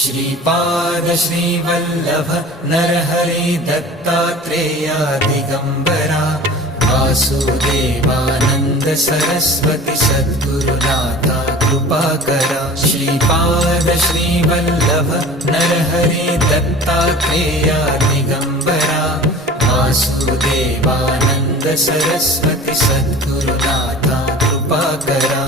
Shripad Shrivallabh Narhari Dattatreya Digambara Vasudevanand Saraswati सद्गुरुनाथा कृपाकरा। Shripad Shrivallabh Narhari Dattatreya Digambara Vasudevanand Saraswati सद्गुरुनाथा कृपाकरा।